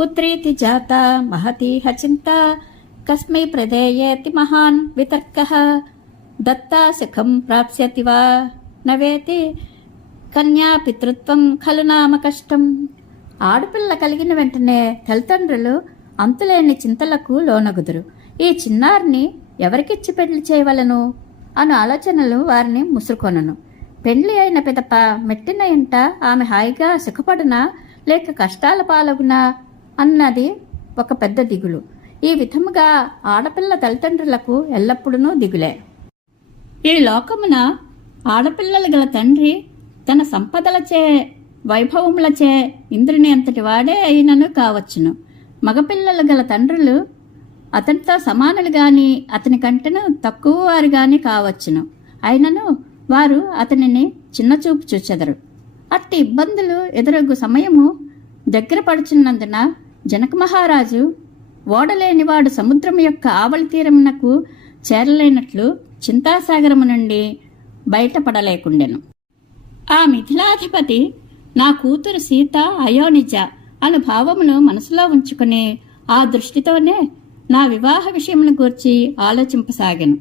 పుత్రీతి జాత మహతీహ చింత కస్మై ప్రదేయేతి మహాన్ వితర్కః దత్తా సుఖం ప్రాప్స్యతి వా నవేతి కన్యా పితృత్వం ఖలు నామ కష్టం. ఆడపిల్ల కలిగిన వెంటనే తల్లిదండ్రులు అంతులేని చింతలకు లోనగుదురు. ఈ చిన్నారిని ఎవరికిచ్చి పెళ్లి చేయవలను అను ఆలోచనలు వారిని ముసురుకొనను. పెండ్లి అయిన పిదప మెట్టిన ఇంట ఆమె హాయిగా సుఖపడునా లేక కష్టాల పాలగునా అన్నది ఒక పెద్ద దిగులు. ఈ విధముగా ఆడపిల్ల తల్లిదండ్రులకు ఎల్లప్పుడూ దిగులే. ఈ లోకమున ఆడపిల్లలు గల తండ్రి తన సంపదలచే వైభవములచే ఇంద్రుని అంతటి వాడే అయినను కావచ్చును. మగపిల్లలు గల తండ్రులు అతనితో సమానులు గాని అతని కంటను తక్కువ వారు గాని కావచ్చును. అయినను వారు అతనిని చిన్నచూపు చూచెదరు. అట్టి ఇబ్బందులు ఎదురగు సమయము దగ్గర పడుచున్నందున జనక మహారాజు ఓడలేనివాడు సముద్రం యొక్క ఆవలి తీరమునకు చేరలేనట్లు చింతాసాగరము నుండి బయటపడలేకుండెను. ఆ మిథిలాధిపతి నా కూతురు సీత అయోనిజ అను భావమును మనసులో ఉంచుకుని ఆ దృష్టితోనే నా వివాహ విషయమును గూర్చి ఆలోచింపసాగాను.